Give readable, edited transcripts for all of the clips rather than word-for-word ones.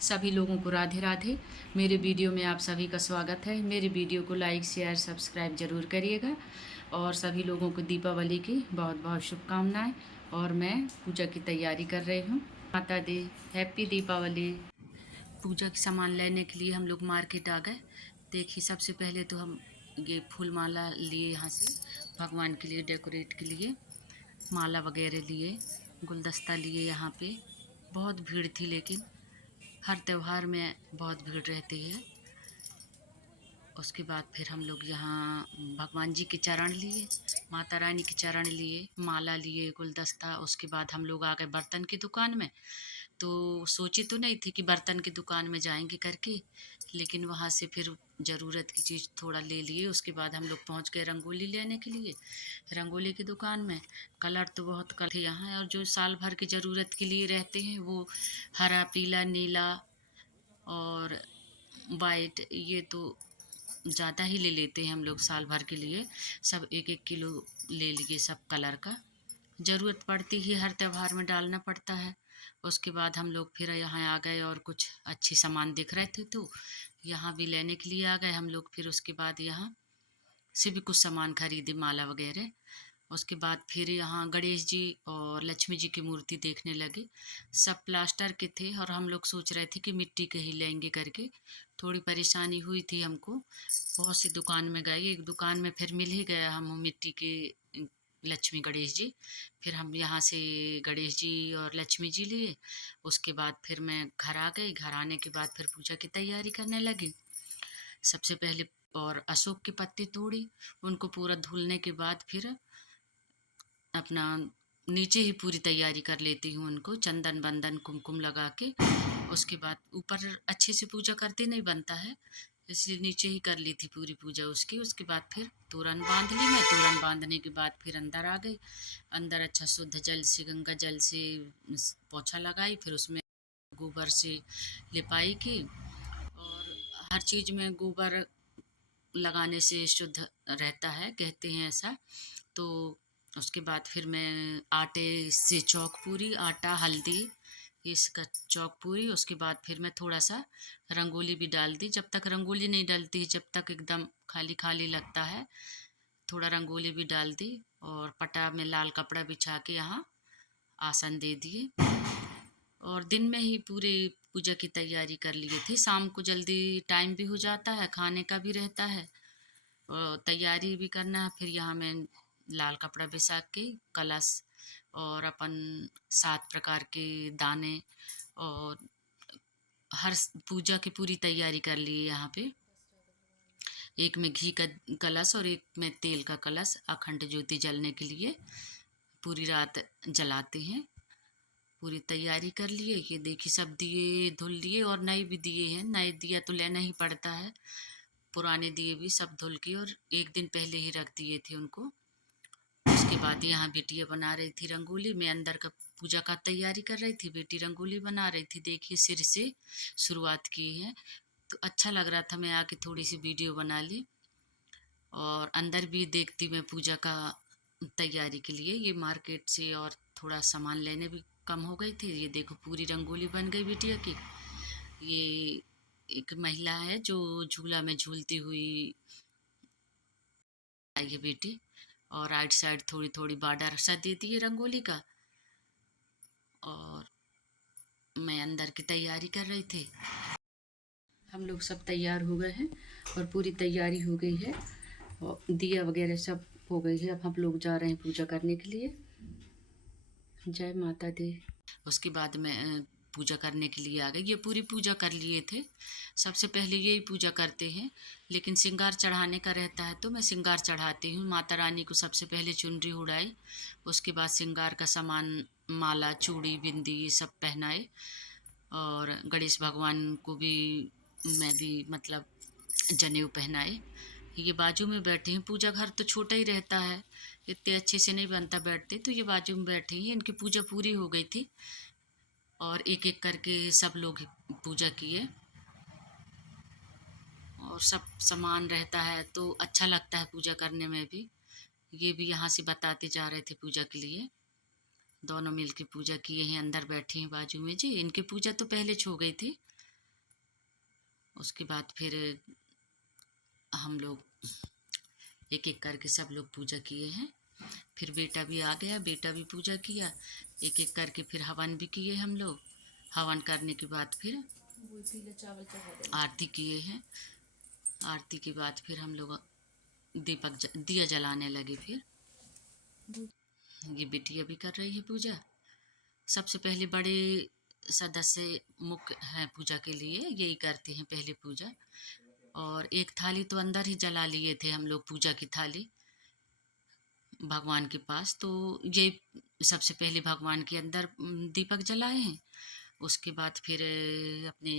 सभी लोगों को राधे राधे। मेरे वीडियो में आप सभी का स्वागत है। मेरे वीडियो को लाइक शेयर सब्सक्राइब ज़रूर करिएगा और सभी लोगों को दीपावली की बहुत बहुत शुभकामनाएं। और मैं पूजा की तैयारी कर रही हूँ। माता दी, हैप्पी दीपावली। पूजा के सामान लेने के लिए हम लोग मार्केट आ गए। देखिए, सबसे पहले तो हम ये फूल माला लिए, यहाँ से भगवान के लिए डेकोरेट के लिए माला वगैरह लिए, गुलदस्ता लिए। यहाँ पे बहुत भीड़ थी, लेकिन हर त्यौहार में बहुत भीड़ रहती है। उसके बाद फिर हम लोग यहाँ भगवान जी के चरण लिए, माता रानी के चरण लिए, माला लिए, गुलदस्ता। उसके बाद हम लोग आ गए बर्तन की दुकान में। तो सोची तो नहीं थी कि बर्तन की दुकान में जाएंगे करके, लेकिन वहाँ से फिर ज़रूरत की चीज़ थोड़ा ले लिए। उसके बाद हम लोग पहुँच गए रंगोली लेने के लिए, रंगोली की दुकान में। कलर तो बहुत कलर थे यहाँ, और जो साल भर की ज़रूरत के लिए रहते हैं वो हरा, पीला, नीला और वाइट, ये तो ज़्यादा ही ले लेते हैं हम लोग साल भर के लिए। सब एक एक किलो ले लिए, सब कलर का। ज़रूरत पड़ती ही हर त्योहार में डालना पड़ता है। उसके बाद हम लोग फिर यहाँ आ गए और कुछ अच्छे सामान दिख रहे थे तो यहाँ भी लेने के लिए आ गए हम लोग। फिर उसके बाद यहाँ से भी कुछ सामान खरीदे, माला वगैरह। उसके बाद फिर यहाँ गणेश जी और लक्ष्मी जी की मूर्ति देखने लगे। सब प्लास्टर के थे और हम लोग सोच रहे थे कि मिट्टी के ही लेंगे करके। थोड़ी परेशानी हुई थी हमको। बहुत सी दुकान में गए, एक दुकान में फिर मिल ही गया हम मिट्टी के लक्ष्मी गणेश जी। फिर हम यहाँ से गणेश जी और लक्ष्मी जी लिए। उसके बाद फिर मैं घर आ गई। घर आने के बाद फिर पूजा की तैयारी करने लगी। सबसे पहले और अशोक के पत्ते तोड़ी, उनको पूरा धुलने के बाद फिर अपना नीचे ही पूरी तैयारी कर लेती हूँ उनको, चंदन बंदन कुमकुम लगा के। उसके बाद ऊपर अच्छे से पूजा करते नहीं बनता है, इसलिए नीचे ही कर ली थी पूरी पूजा उसकी। उसके बाद फिर तोरण बांध ली मैं। तोरण बांधने के बाद फिर अंदर आ गई। अंदर अच्छा शुद्ध जल से, गंगा जल से पोछा लगाई, फिर उसमें गोबर से लिपाई की। और हर चीज़ में गोबर लगाने से शुद्ध रहता है, कहते हैं ऐसा। तो उसके बाद फिर मैं आटे से चौक पूरी, आटा, हल्दी, इसका चौक पूरी। उसके बाद फिर मैं थोड़ा सा रंगोली भी डाल दी। जब तक रंगोली नहीं डलती, जब तक एकदम खाली खाली लगता है, थोड़ा रंगोली भी डाल दी। और पटा में लाल कपड़ा बिछा के यहाँ आसन दे दिए। और दिन में ही पूरे पूजा की तैयारी कर लिए थे। शाम को जल्दी टाइम भी हो जाता है, खाने का भी रहता है और तैयारी भी करना है। फिर यहाँ मैं लाल कपड़ा बिछा के कलश और अपन 7 प्रकार के दाने और हर पूजा की पूरी तैयारी कर ली है यहाँ पे। एक में घी का कलश और एक में तेल का कलश, अखंड ज्योति जलने के लिए पूरी रात जलाते हैं। पूरी तैयारी कर लिए। ये देखिए, सब दिए धुल लिए और नए भी दिए हैं। नए दिया तो लेना ही पड़ता है, पुराने दिए भी सब धुल के और एक दिन पहले ही रख दिए थे उनको। उसके बाद यहाँ बेटियाँ बना रही थी रंगोली, मैं अंदर का पूजा का तैयारी कर रही थी, बेटी रंगोली बना रही थी। देखिए, सिर से शुरुआत की है तो अच्छा लग रहा था, मैं आके थोड़ी सी वीडियो बना ली। और अंदर भी देखती मैं पूजा का तैयारी के लिए। ये मार्केट से और थोड़ा सामान लेने भी कम हो गई थी। ये देखो, पूरी रंगोली बन गई बिटिया की। ये एक महिला है जो झूला में झूलती हुई आई है बेटी। और राइट साइड थोड़ी थोड़ी बॉर्डर सा दे दी है रंगोली का। और मैं अंदर की तैयारी कर रही थी। हम लोग सब तैयार हो गए हैं और पूरी तैयारी हो गई है और दिया वगैरह सब हो गई है। अब हम लोग जा रहे हैं पूजा करने के लिए। जय माता दी। उसके बाद मैं पूजा करने के लिए आ गई। ये पूरी पूजा कर लिए थे। सबसे पहले यही पूजा करते हैं, लेकिन श्रृंगार चढ़ाने का रहता है तो मैं श्रृंगार चढ़ाती हूँ। माता रानी को सबसे पहले चुनरी उड़ाई, उसके बाद श्रृंगार का सामान, माला, चूड़ी, बिंदी, ये सब पहनाए। और गणेश भगवान को भी मैं भी मतलब जनेऊ पहनाए। ये बाजू में बैठे हैं। पूजा घर तो छोटा ही रहता है, इतने अच्छे से नहीं बनता बैठते, तो ये बाजू में बैठे हैं। इनकी पूजा पूरी हो गई थी और एक एक करके सब लोग पूजा किए। और सब सामान रहता है तो अच्छा लगता है पूजा करने में भी। ये भी यहाँ से बताते जा रहे थे पूजा के लिए। दोनों मिल के पूजा किए हैं, अंदर बैठे हैं बाजू में जी। इनकी पूजा तो पहले छो गई थी। उसके बाद फिर हम लोग एक एक करके सब लोग पूजा किए हैं। फिर बेटा भी आ गया, बेटा भी पूजा किया। एक एक करके फिर हवन भी किए हम लोग। हवन करने के बाद फिर आरती किए हैं। आरती के बाद फिर हम लोग दिया जलाने लगे। फिर ये बिटिया भी कर रही है पूजा। सबसे पहले बड़े सदस्य मुख्य हैं पूजा के लिए, यही करते हैं पहले पूजा। और एक थाली तो अंदर ही जला लिए थे हम लोग, पूजा की थाली भगवान के पास। तो ये सबसे पहले भगवान के अंदर दीपक जलाए हैं। उसके बाद फिर अपने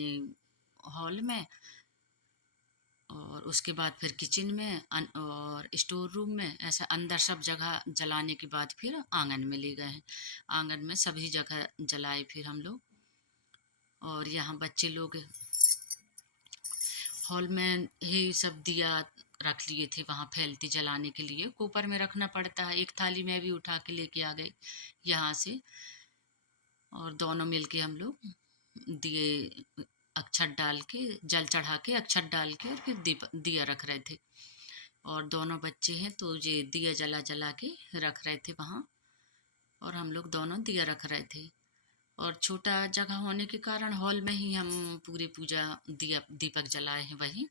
हॉल में, और उसके बाद फिर किचन में और स्टोर रूम में, ऐसा अंदर सब जगह जलाने के बाद फिर आंगन में ले गए हैं। आंगन में सभी जगह जलाए फिर हम लोग। और यहाँ बच्चे लोग हॉल में ही सब दिया रख लिए थे, वहाँ फैलती जलाने के लिए। कुकर में रखना पड़ता है। एक थाली में भी उठा के लेके आ गए यहाँ से। और दोनों मिलके हम लोग दिए अक्षत डाल के, जल चढ़ा के अक्षत डाल के, और फिर दिया रख रहे थे। और दोनों बच्चे हैं तो ये दिया जला जला के रख रहे थे वहाँ। और हम लोग दोनों दिया रख रहे थे। और छोटा जगह होने के कारण हॉल में ही हम पूरी पूजा दीपक जलाए हैं। वहीं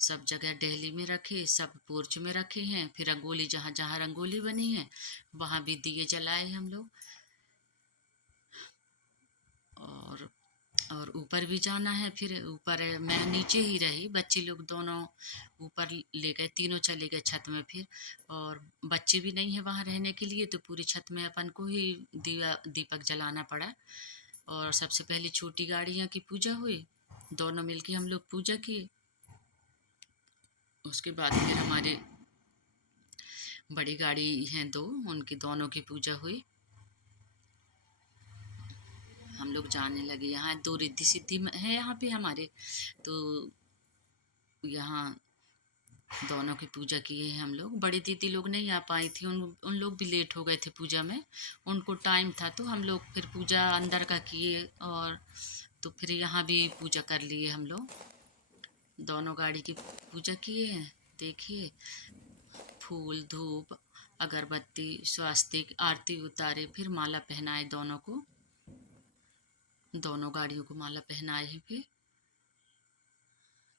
सब जगह डेहली में रखे, सब पोर्च में रखे हैं। फिर रंगोली जहाँ जहाँ रंगोली बनी है वहाँ भी दिए जलाए हम लोग। और ऊपर भी जाना है। फिर ऊपर मैं नीचे ही रही, बच्चे लोग दोनों ऊपर ले गए, तीनों चले गए छत में। फिर और बच्चे भी नहीं है वहाँ रहने के लिए, तो पूरी छत में अपन को ही दीपक जलाना पड़ा। और सबसे पहले छोटी गाड़ियाँ की पूजा हुई, दोनों मिलके हम लोग पूजा किए। उसके बाद फिर हमारे बड़ी गाड़ी हैं दो, उनकी दोनों की पूजा हुई। हम लोग जाने लगे। यहाँ दो रिद्धि सिद्धि है यहाँ पे हमारे, तो यहाँ दोनों की पूजा किए हैं हम लोग। बड़ी दीदी लोग नहीं आ पाई थी, उन लोग भी लेट हो गए थे पूजा में। उनको टाइम था तो हम लोग फिर पूजा अंदर का किए। और तो फिर यहाँ भी पूजा कर लिए हम लोग। दोनों गाड़ी की पूजा किए हैं। देखिए, फूल धूप अगरबत्ती स्वास्तिक आरती उतारे, फिर माला पहनाए दोनों को, दोनों गाड़ियों को माला पहनाए हैं। फिर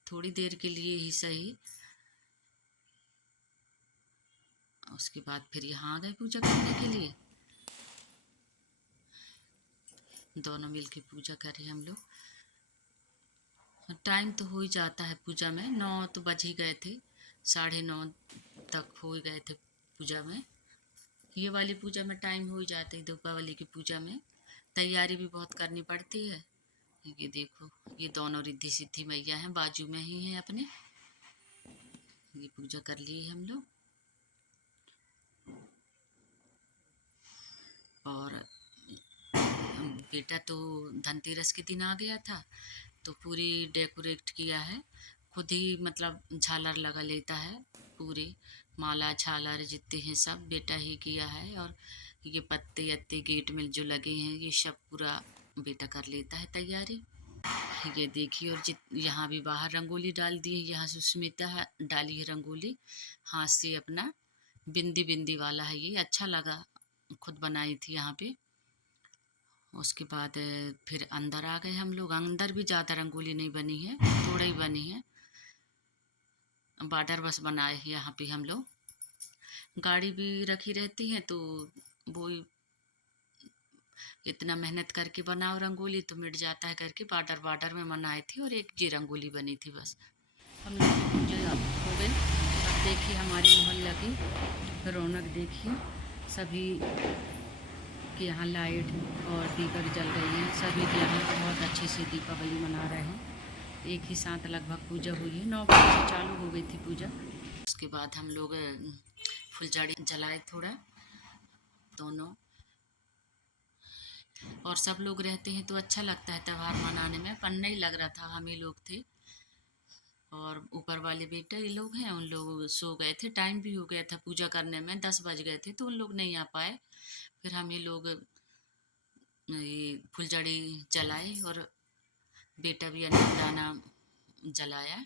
थोड़ी देर के लिए ही सही। उसके बाद फिर यहाँ आ गए पूजा करने के लिए। दोनों मिलके पूजा करें हम लोग। टाइम तो हो ही जाता है पूजा में, 9 तो बज ही गए थे, 9:30 तक हो ही गए थे पूजा में। ये वाली पूजा में टाइम हो ही जाता है। दीपावली की पूजा में तैयारी भी बहुत करनी पड़ती है। ये देखो, ये दोनों रिद्धि सिद्धि मैया हैं, बाजू में ही हैं अपने। ये पूजा कर लिए हम लोग। और बेटा तो धनतेरस के दिन आ गया था, तो पूरी डेकोरेट किया है खुद ही, मतलब झालर लगा लेता है पूरी, माला झालर जितने हैं सब बेटा ही किया है। और ये पत्ते अत्ते गेट में जो लगे हैं ये सब पूरा बेटा कर लेता है तैयारी। ये देखिए, और यहाँ भी बाहर रंगोली डाल दी है। यहाँ सुष्मिता डाली है रंगोली हाथ से अपना, बिंदी बिंदी वाला है ये, अच्छा लगा, खुद बनाई थी यहाँ पे। उसके बाद फिर अंदर आ गए हम लोग। अंदर भी ज़्यादा रंगोली नहीं बनी है, थोड़ा ही बनी है, बॉर्डर बस बनाए हैं यहाँ पे हम लोग। गाड़ी भी रखी रहती है तो वो इतना मेहनत करके बनाओ रंगोली तो मिट जाता है करके बॉर्डर बॉर्डर में बनाई थी, और एक ये रंगोली बनी थी बस। हम लोग की पूजा हो गई। अब देखिए हमारे मोहल्ला की रौनक देखिए, सभी के यहाँ लाइट और दीपक जल रही हैं। सभी के यहाँ बहुत अच्छे से दीपावली मना रहे हैं। एक ही साथ लगभग पूजा हुई है, 9 बजे से चालू हो गई थी पूजा। उसके बाद हम लोग फुलझड़ी जलाए थोड़ा दोनों। और सब लोग रहते हैं तो अच्छा लगता है त्यौहार मनाने में, पर नहीं लग रहा था, हम ही लोग थे। और ऊपर वाले बेटे ये लोग हैं, उन लोग सो गए थे, टाइम भी हो गया था पूजा करने में, 10 बज गए थे, तो उन लोग नहीं आ पाए। फिर हम ही लोग ये फुलझड़ी जलाए और बेटा भी अनारदाना जलाया,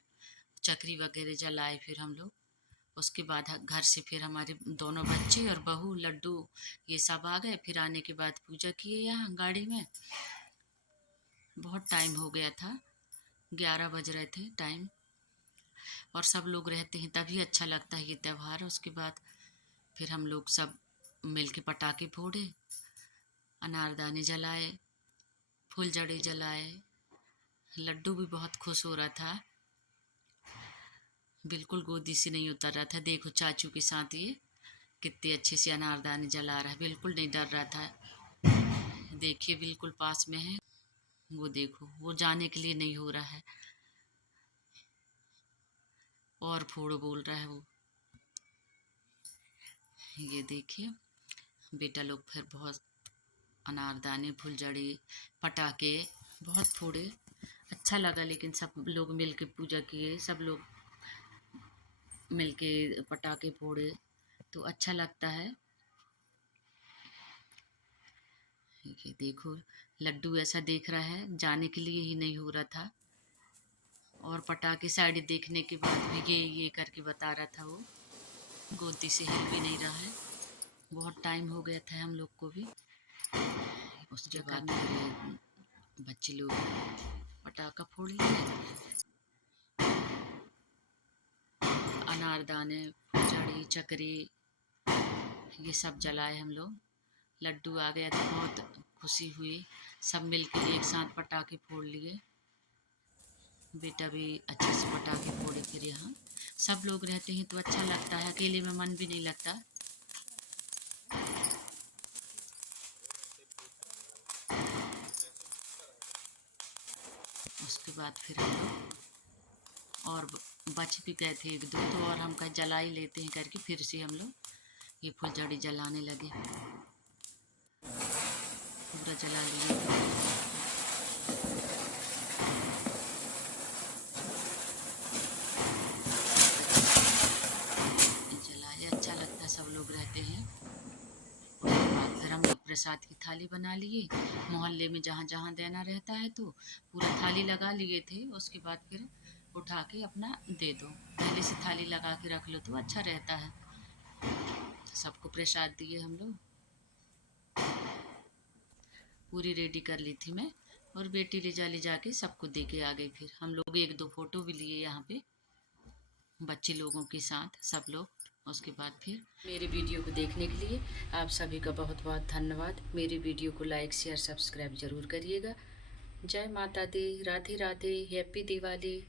चकरी वगैरह जलाए। फिर हम लोग उसके बाद घर से फिर हमारे दोनों बच्चे और बहू लड्डू ये सब आ गए। फिर आने के बाद पूजा किए यहाँ गाड़ी में। बहुत टाइम हो गया था, 11 बज रहे थे टाइम। और सब लोग रहते हैं तभी अच्छा लगता है ये त्यौहार। उसके बाद फिर हम लोग सब मिल के पटाखे फोड़े, अनारदाने जलाए, फुलझड़ी जलाए। लड्डू भी बहुत खुश हो रहा था, बिल्कुल गोदी से नहीं उतर रहा था। देखो चाचू के साथ ये कितने अच्छे से अनारदाने जला रहा है, बिल्कुल नहीं डर रहा था। देखिए बिल्कुल पास में है, वो देखो वो जाने के लिए नहीं हो रहा है और फोड़ो बोल रहा है वो। ये देखिए बेटा लोग फिर बहुत अनारदाने, फुलझड़ी, पटाखे बहुत फोड़े। अच्छा लगा, लेकिन सब लोग मिल के पूजा किए, सब लोग मिल के पटाखे फोड़े तो अच्छा लगता है। ये देखो लड्डू ऐसा देख रहा है, जाने के लिए ही नहीं हो रहा था। और पटाखे साइड देखने के बाद भी ये करके बता रहा था वो, गोदी से हिल भी नहीं रहा है। बहुत टाइम हो गया था हम लोग को भी। उसके बाद फिर बच्चे लोग पटाखा फोड़ लिए, अनारदाने, फुलझड़ी, चकरी ये सब जलाए हम लोग। लड्डू आ गया तो बहुत खुशी हुई, सब मिलकर एक साथ पटाखे फोड़ लिए। बेटा भी अच्छे से पटाखे फोड़े। फिर यहाँ सब लोग रहते हैं तो अच्छा लगता है, अकेले में मन भी नहीं लगता। उसके बाद फिर हम लोग और बच भी गए थे एक दो, तो और हम कहा जला ही लेते हैं करके फिर से हम लोग ये फुलझड़ी जलाने लगे, पूरा जला लिए। जलाए, अच्छा लगता है, सब लोग रहते हैं। उसके बाद फिर हम लोग प्रसाद की थाली बना लिए, मोहल्ले में जहाँ जहाँ देना रहता है तो पूरा थाली लगा लिए थे। उसके बाद फिर उठा के अपना दे दो, पहले से थाली लगा के रख लो तो अच्छा रहता है। सबको प्रसाद दिए हम लोग, पूरी रेडी कर ली थी मैं, और बेटी ले जा के सबको दे के आ गई। फिर हम लोग एक दो फोटो भी लिए यहाँ पे बच्चे लोगों के साथ सब लोग। उसके बाद फिर मेरे वीडियो को देखने के लिए आप सभी का बहुत बहुत धन्यवाद। मेरे वीडियो को लाइक शेयर सब्सक्राइब ज़रूर करिएगा। जय माता दी, राधे राधे, हैप्पी दिवाली।